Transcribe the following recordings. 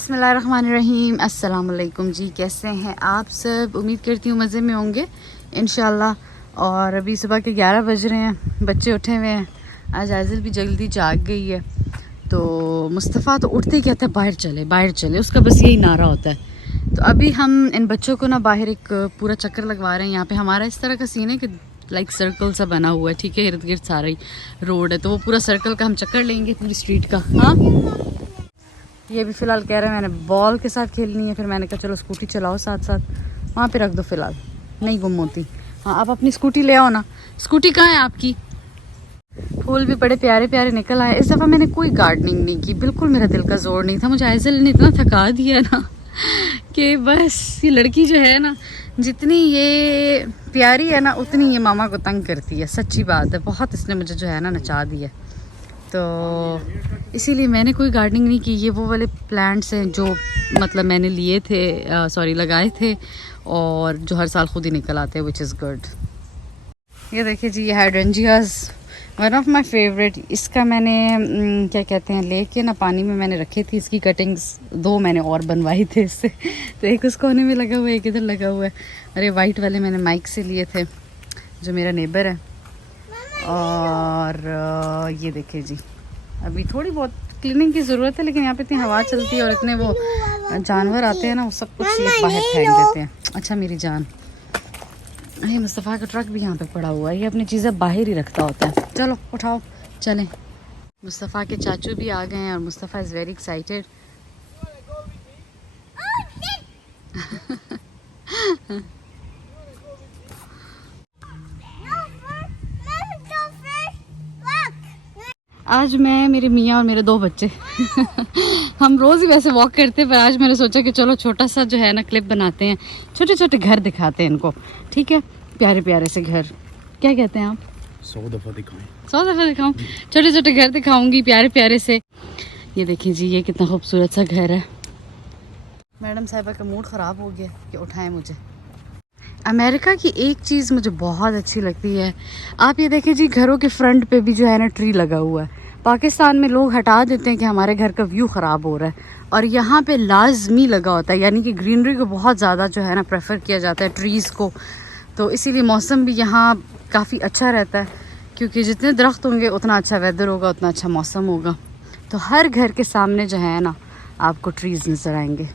बिस्मिल्लाहिर्रहमानिर्रहीम। अस्सलाम वालेकुम जी, कैसे हैं आप सब? उम्मीद करती हूँ मज़े में होंगे इंशाल्लाह। और अभी सुबह के 11 बज रहे हैं, बच्चे उठे हुए हैं। आज आज़िल भी जल्दी जाग गई है। तो मुस्तफ़ा तो उठते ही कहता है बाहर चले बाहर चले, उसका बस यही नारा होता है। तो अभी हम इन बच्चों को ना बाहर एक पूरा चक्कर लगवा रहे हैं। यहाँ पे हमारा इस तरह का सीन है कि लाइक सर्कल सा बना हुआ है, ठीक है, इर्द गिर्द सारा ही रोड है। तो वो पूरा सर्कल का हम चक्कर लेंगे, पूरी स्ट्रीट का। हाँ, ये भी फ़िलहाल कह रहा है मैंने बॉल के साथ खेलनी है। फिर मैंने कहा चलो स्कूटी चलाओ साथ साथ, वहाँ पे रख दो फ़िलहाल, नहीं गुम होती। हाँ, आप अपनी स्कूटी ले आओ ना। स्कूटी कहाँ है आपकी? फूल भी बड़े प्यारे प्यारे निकल आए। इस दफ़ा मैंने कोई गार्डनिंग नहीं की, बिल्कुल मेरा दिल का जोर नहीं था। मुझे आइज़ल ने इतना थका दिया ना कि बस ये लड़की जो है ना, जितनी ये प्यारी है ना उतनी ये मामा को तंग करती है। सच्ची बात है, बहुत इसने मुझे जो है ना नचा दिया। तो इसीलिए मैंने कोई गार्डनिंग नहीं की। ये वो वाले प्लांट्स हैं जो मतलब मैंने लिए थे, सॉरी लगाए थे, और जो हर साल खुद ही निकल आते हैं, विच इज़ गुड। ये देखिए जी, ये हाइड्रेंजियाज वन ऑफ माई फेवरेट। इसका मैंने क्या कहते हैं, लेके ना पानी में मैंने रखी थी। इसकी कटिंग्स 2 मैंने और बनवाई थे इससे। तो एक उस कोने में लगा हुआ है, एक इधर लगा हुआ है। अरे वाइट वाले मैंने माइक से लिए थे, जो मेरा नेबर है। और ये देखिए जी, अभी थोड़ी बहुत क्लीनिंग की ज़रूरत है, लेकिन यहाँ पे इतनी हवा चलती है और इतने वो जानवर आते हैं ना, वो सब कुछ ये बाहर फेंक देते हैं। अच्छा मेरी जान, ये मुस्तफ़ा का ट्रक भी यहाँ पे पड़ा हुआ है। ये अपनी चीज़ें बाहर ही रखता होता है। चलो उठाओ चलें। मुस्तफ़ा के चाचू भी आ गए हैं और मुस्तफ़ा इज़ वेरी एक्साइटेड। आज मैं, मेरे मियाँ और मेरे 2 बच्चे हम रोज़ ही वैसे वॉक करते हैं, पर आज मैंने सोचा कि चलो छोटा सा जो है ना क्लिप बनाते हैं, छोटे छोटे घर दिखाते हैं इनको, ठीक है, प्यारे प्यारे से घर। क्या कहते हैं आप? 100 दफ़ा दिखाएं। 100 दफ़ा दिखाऊँ? छोटे छोटे घर दिखाऊंगी प्यारे प्यारे से। ये देखिए जी, ये कितना खूबसूरत सा घर है। मैडम साहिबा का मूड ख़राब हो गया कि उठाएं मुझे। अमेरिका की एक चीज़ मुझे बहुत अच्छी लगती है, आप ये देखिए जी, घरों के फ्रंट पे भी जो है ना ट्री लगा हुआ है। पाकिस्तान में लोग हटा देते हैं कि हमारे घर का व्यू ख़राब हो रहा है, और यहाँ पे लाजमी लगा होता है। यानी कि ग्रीनरी को बहुत ज़्यादा जो है ना प्रेफर किया जाता है, ट्रीज़ को। तो इसीलिए मौसम भी यहाँ काफ़ी अच्छा रहता है, क्योंकि जितने दरख्त होंगे उतना अच्छा वेदर होगा, उतना अच्छा मौसम होगा। तो हर घर के सामने जो है ना आपको ट्रीज़ नज़र आएंगे।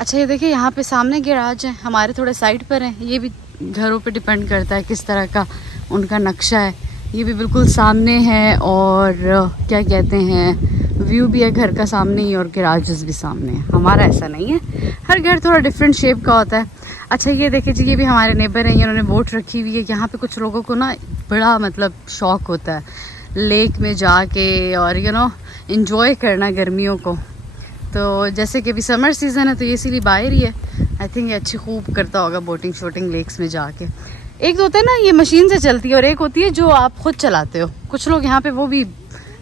अच्छा ये देखिए, यहाँ पे सामने गैराज है, हमारे थोड़े साइड पर है। ये भी घरों पे डिपेंड करता है किस तरह का उनका नक्शा है। ये भी बिल्कुल सामने है, और क्या कहते हैं, व्यू भी है घर का सामने ही, और गैराजेस भी सामने है। हमारा ऐसा नहीं है, हर घर थोड़ा डिफरेंट शेप का होता है। अच्छा ये देखिए जी, ये भी हमारे नेबर हैं, इन्होंने बोट रखी हुई है। यहाँ पे कुछ लोगों को ना बड़ा मतलब शौक होता है लेक में जाके और इंजॉय करना गर्मियों को। तो जैसे कि अभी समर सीज़न है, तो ये इसीलिए बाहर ही है। आई थिंक ये अच्छी खूब करता होगा बोटिंग शोटिंग लेक्स में जाके। एक तो होता है ना ये मशीन से चलती है, और एक होती है जो आप खुद चलाते हो। कुछ लोग यहाँ पे वो भी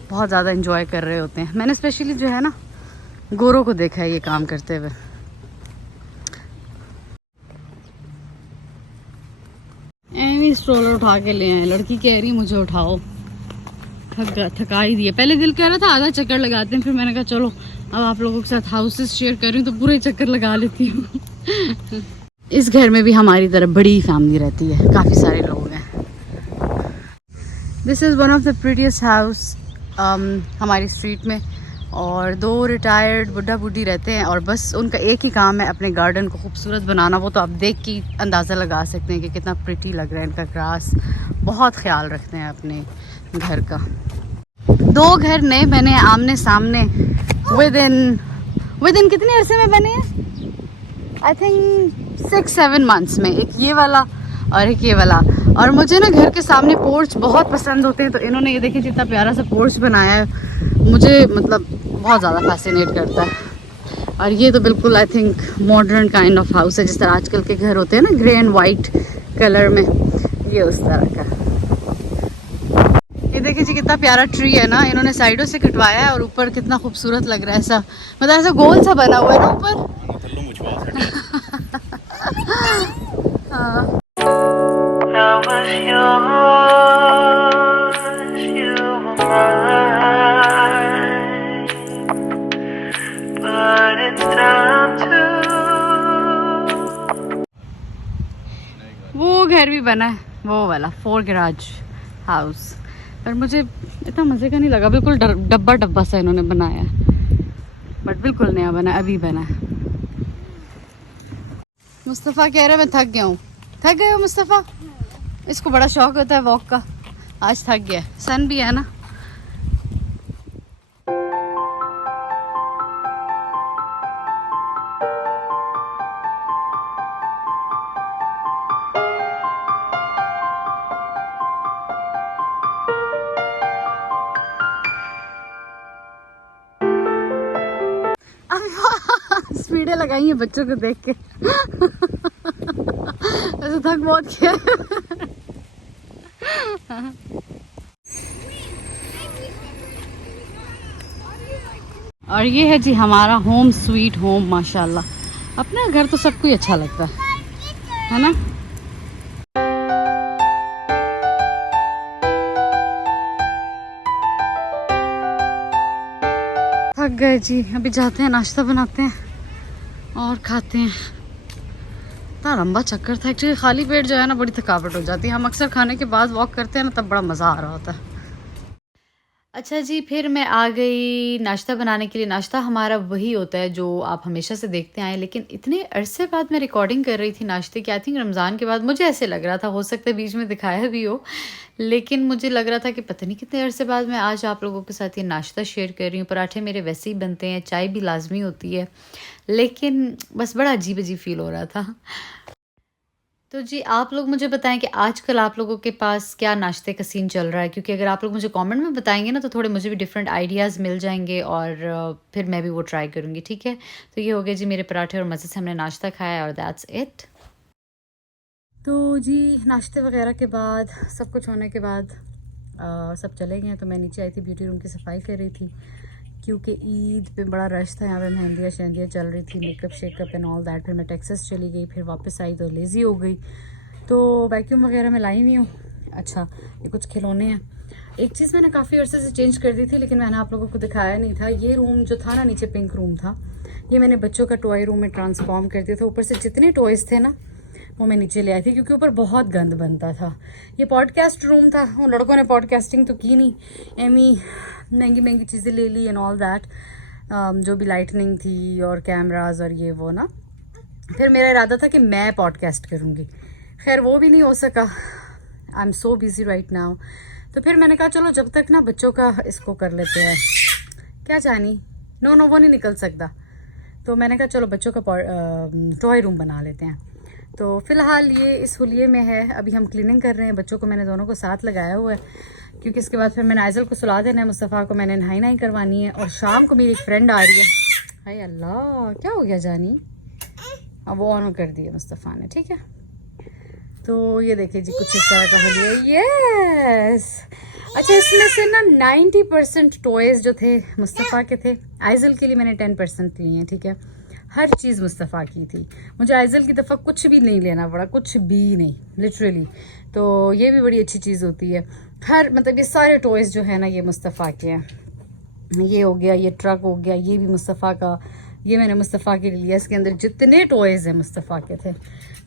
बहुत ज़्यादा इंजॉय कर रहे होते हैं। मैंने स्पेशली जो है ना गोरों को देखा है ये काम करते हुए। एवी स्ट्रोलर उठा के ले आए, लड़की कह रही मुझे उठाओ, थका ही दिया। पहले दिल कह रहा था आधा चक्कर लगाते हैं, फिर मैंने कहा चलो अब आप लोगों के साथ हाउसेस शेयर कर रही हूँ तो पूरे चक्कर लगा लेती हूँ। इस घर में भी हमारी तरह बड़ी फैमिली रहती है, काफ़ी सारे लोग हैं। This is one of the prettiest house हमारी स्ट्रीट में, और 2 रिटायर्ड बुढ़ा बुढ़ी रहते हैं, और बस उनका एक ही काम है अपने गार्डन को खूबसूरत बनाना। वो तो आप देख के अंदाज़ा लगा सकते हैं कि कितना प्रिटी लग रहा है इनका ग्रास। बहुत ख्याल रखते हैं अपने घर का। 2 घर नए बने आमने सामने विद इन कितने अरसे में बने हैं? आई थिंक 6-7 मंथ्स में। एक ये वाला और एक ये वाला। और मुझे ना घर के सामने पोर्च बहुत पसंद होते हैं, तो इन्होंने ये देखिए जितना प्यारा सा पोर्च बनाया है, मुझे मतलब बहुत ज़्यादा फैसिनेट करता है। और ये तो बिल्कुल I think modern kind of house है, जिस तरह आजकल के घर होते हैं ना, ग्रे एंड वाइट कलर में, ये उस तरह का। ये देखिए जी, कितना प्यारा ट्री है ना, इन्होंने साइडों से कटवाया है, और ऊपर कितना खूबसूरत लग रहा है। ऐसा मतलब ऐसा गोल सा बना हुआ है ना ऊपर। हाँ। घर भी बना है, वो वाला 4 गैराज हाउस, पर मुझे इतना मज़े का नहीं लगा। बिल्कुल डब्बा डब्बा सा इन्होंने बनाया है, बट बिल्कुल नया बना है, अभी बना है। मुस्तफ़ा कह रहा है मैं थक गया हूँ। थक गए हो मुस्तफ़ा? इसको बड़ा शौक होता है वॉक का, आज थक गया। सन भी है ना। स्पीडें लगाई हैं बच्चों को देख के। ऐसे थक बहुत किया। और ये है जी हमारा होम स्वीट होम, माशाल्लाह। अपना घर तो सबको ही अच्छा लगता है ना। थक गए जी, अभी जाते हैं नाश्ता बनाते हैं और खाते हैं। इतना लंबा चक्कर था एक्चुअली, खाली पेट जो है ना बड़ी थकावट हो जाती है। हम अक्सर खाने के बाद वॉक करते हैं ना, तब बड़ा मज़ा आ रहा होता है। अच्छा जी, फिर मैं आ गई नाश्ता बनाने के लिए। नाश्ता हमारा वही होता है जो आप हमेशा से देखते आए, लेकिन इतने अरसे बाद मैं रिकॉर्डिंग कर रही थी नाश्ते की। आई थिंक रमज़ान के बाद मुझे ऐसे लग रहा था, हो सकता है बीच में दिखाया भी हो, लेकिन मुझे लग रहा था कि पता नहीं कितने अरसे बाद मैं आज आप लोगों के साथ ये नाश्ता शेयर कर रही हूँ। पराठे मेरे वैसे ही बनते हैं, चाय भी लाजमी होती है, लेकिन बस बड़ा अजीब अजीब फील हो रहा था। तो जी आप लोग मुझे बताएं कि आजकल आप लोगों के पास क्या नाश्ते का सीन चल रहा है, क्योंकि अगर आप लोग मुझे कमेंट में बताएंगे ना तो थोड़े मुझे भी डिफरेंट आइडियाज़ मिल जाएंगे और फिर मैं भी वो ट्राई करूँगी। ठीक है, तो ये हो गया जी मेरे पराठे और मज़े से हमने नाश्ता खाया और दैट्स इट। तो जी नाश्ते वगैरह के बाद, सब कुछ होने के बाद सब चले गए, तो मैं नीचे आई थी, ब्यूटी रूम की सफाई कर रही थी, क्योंकि ईद पे बड़ा रश था यहाँ पे, मेहंदियाँ शहंदियाँ चल रही थी, makeup shake up and all that. फिर मैं टेक्सास चली गई, फिर वापस आई तो लेज़ी हो गई, तो वैक्यूम वगैरह मैं लाई नहीं हूँ। अच्छा, ये कुछ खिलौने हैं। एक चीज़ मैंने काफ़ी अर्से से चेंज कर दी थी, लेकिन मैंने आप लोगों को दिखाया नहीं था। ये रूम जो था ना, नीचे पिंक रूम था, ये मैंने बच्चों का टॉय रूम में ट्रांसफॉर्म कर दिया था। ऊपर से जितने टॉयज़ थे ना वो मैं नीचे ले आई थी, क्योंकि ऊपर बहुत गंद बनता था। ये पॉडकास्ट रूम था, उन लड़कों ने पॉडकास्टिंग तो की नहीं, एमी महंगी महंगी चीज़ें ले ली एंड ऑल दैट, जो भी लाइटनिंग थी और कैमराज और ये वो ना। फिर मेरा इरादा था कि मैं पॉडकास्ट करूँगी, खैर वो भी नहीं हो सका। I am so busy right now. तो फिर मैंने कहा चलो जब तक ना बच्चों का इसको कर लेते हैं, क्या जानी, नो नो वो नहीं निकल सकता। तो मैंने कहा चलो बच्चों का टॉय रूम बना लेते हैं। तो फ़िलहाल ये इस हुलिये में है, अभी हम क्लीनिंग कर रहे हैं। बच्चों को मैंने दोनों को साथ लगाया हुआ है, क्योंकि इसके बाद फिर मैंने आइज़ल को सुला देना है, मुस्तफ़ा को मैंने नहाई करवानी है, और शाम को मेरी एक फ्रेंड आ रही है। हाय अल्लाह, क्या हो गया जानी? अब वो ऑन कर दिया मुस्तफ़ा ने, ठीक है। तो ये देखिए जी कुछ इस तरह का हुलिया, यस। अच्छा, इसमें से ना 90% टॉयज़ जो थे मुस्तफ़ा के थे, आइज़ल के लिए मैंने 10% लिए हैं, ठीक है। हर चीज़ मुस्तफ़ा की थी, मुझे आइज़ल की दफ़ा कुछ भी नहीं लेना पड़ा, कुछ भी नहीं, लिटरली। तो ये भी बड़ी अच्छी चीज़ होती है। हर मतलब ये सारे टॉयज़ जो है ना ये मुस्तफ़ा के हैं। ये हो गया, ये ट्रक हो गया, ये भी मुस्तफ़ा का, ये मैंने मुस्तफ़ा के लिए लिया। इसके अंदर जितने टॉयज़ हैं मुस्तफ़ा के थे।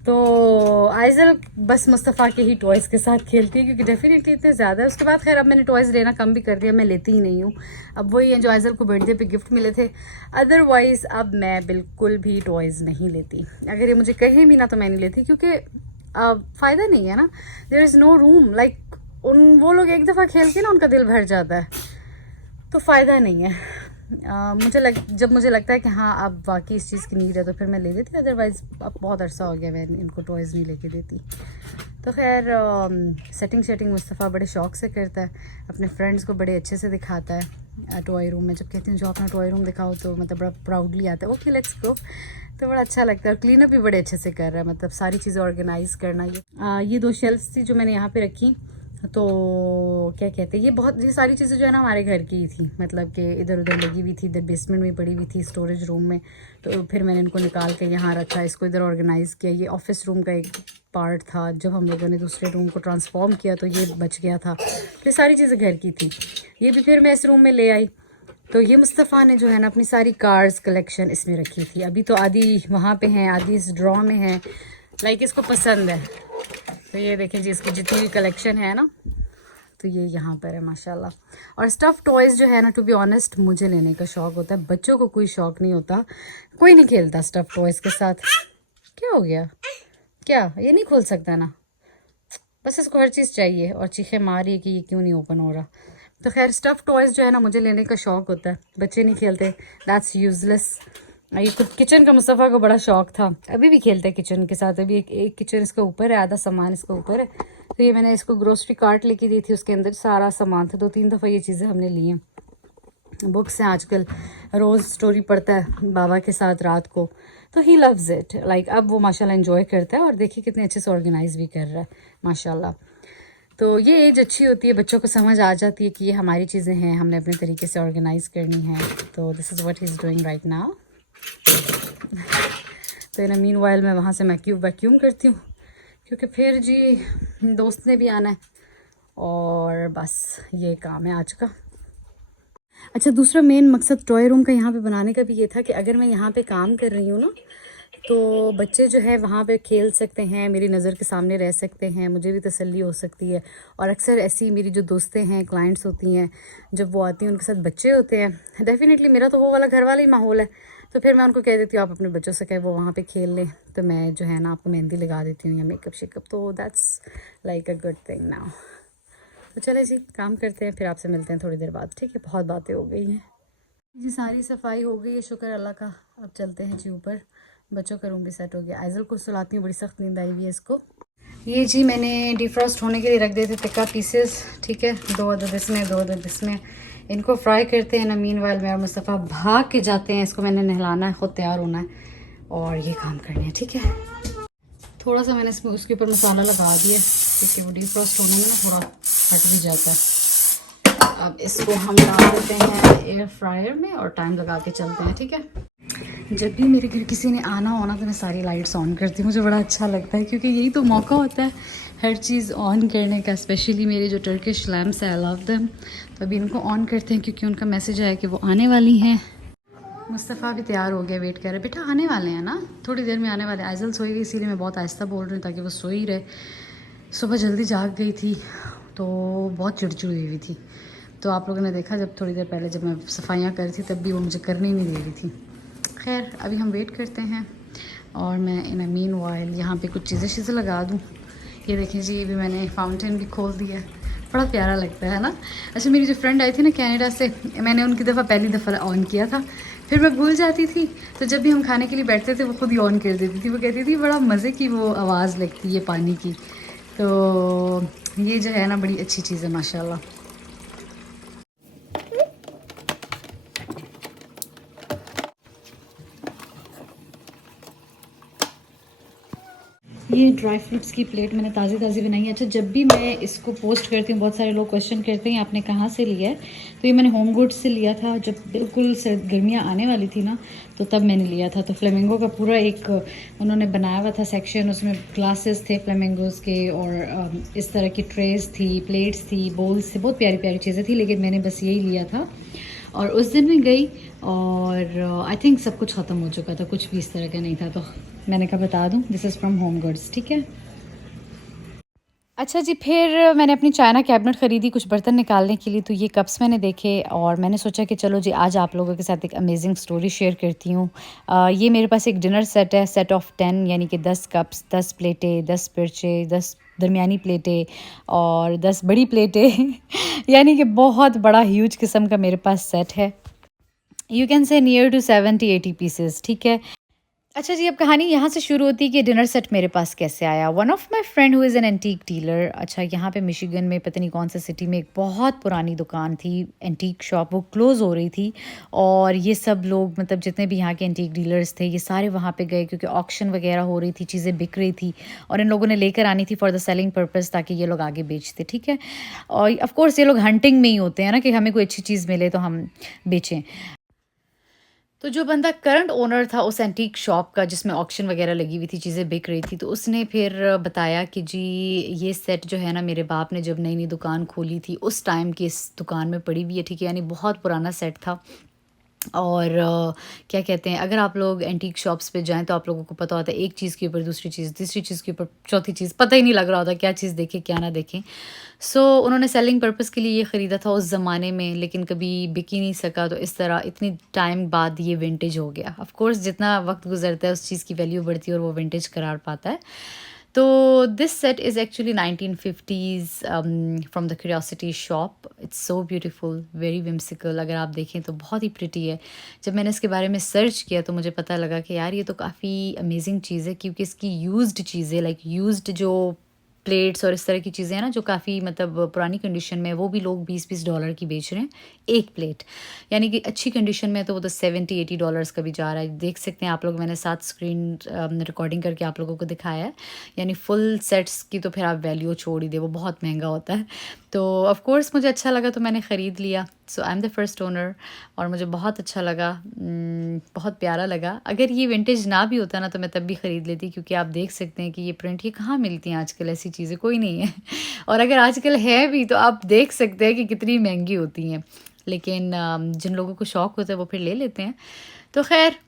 तो आइज़ल बस मुस्तफ़ा के ही टॉयज़ के साथ खेलती है, क्योंकि डेफिनेटली इतने ज़्यादा है। उसके बाद खैर अब मैंने टॉयज़ लेना कम भी कर दिया, मैं लेती ही नहीं हूँ। अब वही है जो आइज़ल को बर्थडे पे गिफ्ट मिले थे, अदरवाइज़ अब मैं बिल्कुल भी टॉयज़ नहीं लेती। अगर ये मुझे कहीं भी ना तो मैं नहीं लेती, क्योंकि फ़ायदा नहीं है ना, there is no room. Like वो लोग एक दफ़ा खेल के ना उनका दिल भर जाता है, तो फ़ायदा नहीं है। जब मुझे लगता है कि हाँ अब वाकई इस चीज़ की नीड है तो फिर मैं ले लेती, अदरवाइज़ अब बहुत अरसा हो गया मैं इनको टॉयज़ नहीं लेके देती। तो खैर सेटिंग मुस्तफ़ा बड़े शौक़ से करता है, अपने फ्रेंड्स को बड़े अच्छे से दिखाता है टॉय रूम में। जब कहती हूँ जो अपना टॉय रूम दिखाओ तो मतलब बड़ा प्राउडली आता है, ओके लेट्स गो। तो बड़ा अच्छा लगता है, और क्लीन अप भी बड़े अच्छे से कर रहा है, मतलब सारी चीज़ें ऑर्गेनाइज़ करना। ये 2 शेल्फ्स थी जो मैंने यहाँ पे रखी, तो क्या कहते हैं, ये सारी चीज़ें जो है ना हमारे घर की ही थी, मतलब कि इधर उधर लगी हुई थी, इधर बेसमेंट में पड़ी हुई थी स्टोरेज रूम में। तो फिर मैंने इनको निकाल के यहाँ रखा, इसको इधर ऑर्गेनाइज़ किया। ये ऑफिस रूम का एक पार्ट था, जब हम लोगों ने दूसरे रूम को ट्रांसफॉर्म किया तो ये बच गया था। तो ये सारी चीज़ें घर की थी, ये भी फिर मैं इस रूम में ले आई। तो ये मुस्तफ़ा ने जो है ना अपनी सारी कार्स कलेक्शन इसमें रखी थी। अभी तो आधी वहाँ पे हैं, आधी इस ड्रॉ में है, लाइक इसको पसंद है। तो ये देखें जी, इसकी जितनी भी कलेक्शन है ना, तो ये यहाँ पर है माशाल्लाह। और स्टफ़ टॉयज़ जो है ना, टू बी ऑनेस्ट मुझे लेने का शौक़ होता है, बच्चों को कोई शौक़ नहीं होता, कोई नहीं खेलता स्टफ़ टॉयज़ के साथ। क्या हो गया? क्या ये नहीं खोल सकता ना? बस इसको हर चीज़ चाहिए और चीखें मार रही है कि ये क्यों नहीं ओपन हो रहा। तो खैर स्टफ़ टॉयज़ जो है ना मुझे लेने का शौक़ होता है, बच्चे नहीं खेलते, दैट्स यूज़लेस। ये खुद किचन का मुस्तफ़ा को बड़ा शौक़ था, अभी भी खेलते हैं किचन के साथ। अभी एक किचन इसके ऊपर है, आधा सामान इसके ऊपर है। तो ये मैंने इसको ग्रोसरी कार्ट लेके दी थी, उसके अंदर सारा सामान था। 2-3 दफ़ा ये चीज़ें हमने ली हैं। बुक्स हैं आजकल, रोज़ स्टोरी पढ़ता है बाबा के साथ रात को, तो ही लव्स इट लाइक। अब वो माशाल्लाह एंजॉय करता है और देखिए कितने अच्छे से ऑर्गेनाइज भी कर रहा है माशाल्लाह। तो ये एज अच्छी होती है, बच्चों को समझ आ जाती है कि ये हमारी चीज़ें हैं, हमने अपने तरीके से ऑर्गेनाइज करनी है। तो this is what he is doing right now. तो इन मीन वाइल मैं वहाँ से वैक्यूम करती हूँ, क्योंकि फिर जी दोस्त ने भी आना है और बस ये काम है आज का। अच्छा, दूसरा मेन मकसद टॉय रूम का यहाँ पे बनाने का भी ये था कि अगर मैं यहाँ पे काम कर रही हूँ ना, तो बच्चे जो है वहाँ पे खेल सकते हैं, मेरी नज़र के सामने रह सकते हैं, मुझे भी तसल्ली हो सकती है। और अक्सर ऐसी मेरी जो दोस्तें हैं, क्लाइंट्स होती हैं, जब वो आती हैं उनके साथ बच्चे होते हैं, डेफ़िनेटली मेरा तो वो वाला घर वाला ही माहौल है। तो फिर मैं उनको कह देती हूँ आप अपने बच्चों से कहें वो वहाँ पे खेल लें, तो मैं जो है ना आपको मेहंदी लगा देती हूँ या मेकअप शेकअप। तो that's like a good thing now. तो चले जी काम करते हैं, फिर आपसे मिलते हैं थोड़ी देर बाद, ठीक है? बहुत बातें हो गई हैं जी, सारी सफाई हो गई है शुक्र अल्लाह का। अब चलते हैं जी ऊपर, बच्चों का रूम भी सेट हो गया। आइज़ल को सुलाती हूँ, बड़ी सख्त नींद आई हुई है इसको। ये जी मैंने डिफ्रॉस्ट होने के लिए रख दिए थे टिक्का पीसेस, ठीक है? 2 अदद इसमें, 2 अदद इसमें। इनको फ्राई करते हैं ना, मीन वाइल में और मुस्तफ़ा भाग के जाते हैं, इसको मैंने नहलाना है, ख़ुद तैयार होना है और ये काम करने हैं, ठीक है? थोड़ा सा मैंने इसमें उसके ऊपर मसाला लगा दिया क्योंकि वो डिफ्रॉस्ट होने में ना थोड़ा हट भी जाता है। अब इसको हम डाल देते हैं एयर फ्रायर में और टाइम लगा के चलते हैं, ठीक है? जब भी मेरे घर किसी ने आना हो ना, तो मैं सारी लाइट्स ऑन करती हूँ, मुझे बड़ा अच्छा लगता है क्योंकि यही तो मौका होता है हर चीज़ ऑन करने का। स्पेशली मेरे जो टर्किश लैम्प्स है, आई लव देम। तो अभी इनको ऑन करते हैं क्योंकि उनका मैसेज आया कि वो आने वाली हैं। मुस्तफ़ा भी तैयार हो गया, वेट कर रहे हैं। बेटा आने वाले हैं ना, थोड़ी देर में आने वाले हैं। आइज़ल सोई गई, इसीलिए मैं बहुत आहिस्ता बोल रही हूँ ताकि वो सोई रहे। सुबह जल्दी जाग गई थी तो बहुत चिड़चिड़ी हुई थी। तो आप लोगों ने देखा जब थोड़ी देर पहले जब मैं सफाइयाँ कर रही थी, तब भी वो मुझे करने नहीं दे रही थी। खैर अभी हम वेट करते हैं और मैं इन मीन वाइल यहाँ पे कुछ चीज़ें लगा दूँ। ये देखें जी, ये भी मैंने फाउंटेन भी खोल दिया है, बड़ा प्यारा लगता है ना। अच्छा, मेरी जो फ्रेंड आई थी ना कनाडा से, मैंने उनकी पहली दफ़ा ऑन किया था, फिर मैं भूल जाती थी। तो जब भी हम खाने के लिए बैठते थे वो खुद ही ऑन कर देती थी। वो कहती थी बड़ा मज़े की वो आवाज़ लगती है पानी की। तो ये जो है ना बड़ी अच्छी चीज़ है माशाल्लाह। ये ड्राई फ्रूट्स की प्लेट मैंने ताज़ी ताज़ी बनाई है। अच्छा, जब भी मैं इसको पोस्ट करती हूँ बहुत सारे लोग क्वेश्चन करते हैं आपने कहाँ से लिया है, तो ये मैंने होम गुड्स से लिया था। जब बिल्कुल गर्मियाँ आने वाली थी ना, तो तब मैंने लिया था। तो फ्लेमिंगो का पूरा एक उन्होंने बनाया हुआ था सेक्शन, उसमें ग्लासेस थे फ्लेमिंगोज़ के और इस तरह की ट्रेज़ थी, प्लेट्स थी, बोल्स थे, बहुत प्यारी प्यारी चीज़ें थी। लेकिन मैंने बस यही लिया था और उस दिन मैं गई और आई थिंक सब कुछ ख़त्म हो चुका था, कुछ भी इस तरह का नहीं था। तो मैंने कहा बता दूं, this is from home goods, ठीक है? अच्छा जी, फिर मैंने अपनी चाइना कैबिनेट ख़रीदी कुछ बर्तन निकालने के लिए। तो ये कप्स मैंने देखे और मैंने सोचा कि चलो जी आज आप लोगों के साथ एक अमेजिंग स्टोरी शेयर करती हूँ। ये मेरे पास एक डिनर सेट है, सेट ऑफ 10, यानी कि 10 कप्स, 10 प्लेटें, 10 पिरचे, 10 दरमियानी प्लेटें और 10 बड़ी प्लेटें यानी कि बहुत बड़ा ह्यूज किस्म का मेरे पास सेट है। You can say near to 70-80 pieces, ठीक है? अच्छा जी, अब कहानी यहाँ से शुरू होती है कि डिनर सेट मेरे पास कैसे आया। One of my friend who is an antique dealer. अच्छा, यहाँ पे मिशिगन में पता नहीं कौन सा सिटी में एक बहुत पुरानी दुकान थी, एंटीक शॉप, वो क्लोज़ हो रही थी। और ये सब लोग, मतलब जितने भी यहाँ के एंटीक डीलर्स थे, ये सारे वहाँ पे गए क्योंकि ऑक्शन वगैरह हो रही थी, चीज़ें बिक रही थी और इन लोगों ने लेकर आनी थी फॉर द सेलिंग पर्पज़, ताकि ये लोग आगे बेचते, ठीक है? और ऑफ़ कोर्स ये लोग हंटिंग में ही होते हैं ना कि हमें कोई अच्छी चीज़ मिले तो हम बेचें। तो जो बंदा करंट ओनर था उस एंटीक शॉप का जिसमें ऑक्शन वगैरह लगी हुई थी, चीज़ें बिक रही थी, तो उसने फिर बताया कि जी ये सेट जो है ना, मेरे बाप ने जब नई नई दुकान खोली थी उस टाइम की इस दुकान में पड़ी हुई है, ठीक है? यानी बहुत पुराना सेट था और क्या कहते हैं, अगर आप लोग एंटीक शॉप्स पे जाएँ तो आप लोगों को पता होता है एक चीज़ के ऊपर दूसरी चीज़, तीसरी चीज़ के ऊपर चौथी चीज़, पता ही नहीं लग रहा होता क्या चीज़ देखें, क्या ना देखें। सो उन्होंने सेलिंग पर्पज़ के लिए ये ख़रीदा था उस ज़माने में, लेकिन कभी बिक ही नहीं सका, तो इस तरह इतनी टाइम बाद ये विंटेज हो गया। ऑफ़ कोर्स जितना वक़्त गुज़रता है उस चीज़ की वैल्यू बढ़ती है और वो विंटेज करार पाता है। तो this set is actually 1950s from the curiosity shop. It's so beautiful, very whimsical। अगर आप देखें तो बहुत ही प्रिटी है। जब मैंने इसके बारे में सर्च किया तो मुझे पता लगा कि यार ये तो काफ़ी अमेजिंग चीज़ है, क्योंकि इसकी यूज्ड चीज़ें, लाइक यूज्ड जो प्लेट्स और इस तरह की चीज़ें हैं ना, जो काफ़ी मतलब पुरानी कंडीशन में, वो भी लोग $20-20 की बेच रहे हैं एक प्लेट। यानी कि अच्छी कंडीशन में तो वो तो $70-80 का भी जा रहा है। देख सकते हैं आप लोग, मैंने साथ स्क्रीन रिकॉर्डिंग करके आप लोगों को दिखाया है। यानी फुल सेट्स की तो फिर आप वैल्यू छोड़ ही दे, वो बहुत महंगा होता है। तो ऑफ़ कोर्स मुझे अच्छा लगा तो मैंने ख़रीद लिया। So I am the first owner और मुझे बहुत अच्छा लगा, बहुत प्यारा लगा। अगर ये विंटेज ना भी होता ना तो मैं तब भी ख़रीद लेती, क्योंकि आप देख सकते हैं कि ये प्रिंट ये कहाँ मिलती हैं आजकल, ऐसी चीज़ें कोई नहीं है। और अगर आजकल है भी तो आप देख सकते हैं कि कितनी महंगी होती हैं, लेकिन जिन लोगों को शौक़ होता है वो फिर ले लेते हैं। तो ख़ैर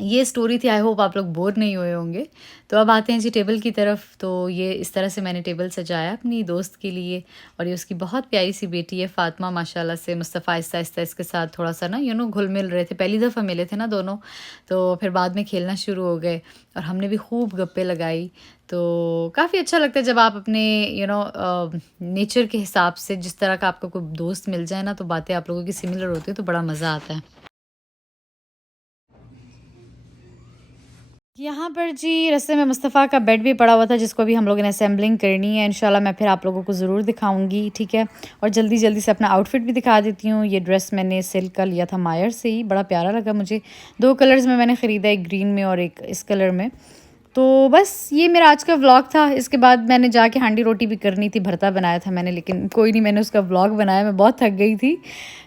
ये स्टोरी थी, आई होप आप लोग बोर नहीं हुए होंगे। तो अब आते हैं जी टेबल की तरफ। तो ये इस तरह से मैंने टेबल सजाया अपनी दोस्त के लिए, और ये उसकी बहुत प्यारी सी बेटी है फ़ातिमा माशाल्लाह से। मुस्तफ़ा आहिस्ता-आहिस्ता इसके साथ थोड़ा-सा ना घुल मिल रहे थे, पहली दफ़ा मिले थे ना दोनों, तो फिर बाद में खेलना शुरू हो गए और हमने भी खूब गप्पे लगाई। तो काफ़ी अच्छा लगता है जब आप अपने नेचर के हिसाब से जिस तरह का आपका कोई दोस्त मिल जाए ना, तो बातें आप लोगों की सिमिलर होती हैं तो बड़ा मज़ा आता है। यहाँ पर जी रास्ते में मुस्तफ़ा का बेड भी पड़ा हुआ था, जिसको अभी हम लोगों ने असेंबलिंग करनी है। इंशाल्लाह मैं फिर आप लोगों को ज़रूर दिखाऊंगी, ठीक है। और जल्दी जल्दी से अपना आउटफिट भी दिखा देती हूँ। ये ड्रेस मैंने सिल्क का लिया था मायर से ही, बड़ा प्यारा लगा मुझे। 2 कलर्स में मैंने ख़रीदा, एक ग्रीन में और एक इस कलर में। तो बस ये मेरा आज का व्लॉग था। इसके बाद मैंने जाके हांडी रोटी भी करनी थी, भरता बनाया था मैंने, लेकिन कोई नहीं, मैंने उसका व्लॉग बनाया, मैं बहुत थक गई थी।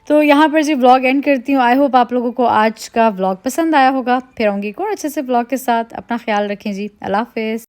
तो यहाँ पर जी व्लॉग एंड करती हूँ। आई होप आप लोगों को आज का व्लॉग पसंद आया होगा। फिर आऊँगी एक और अच्छे से व्लॉग के साथ। अपना ख्याल रखें जी। अल्लाह हाफ़िज़।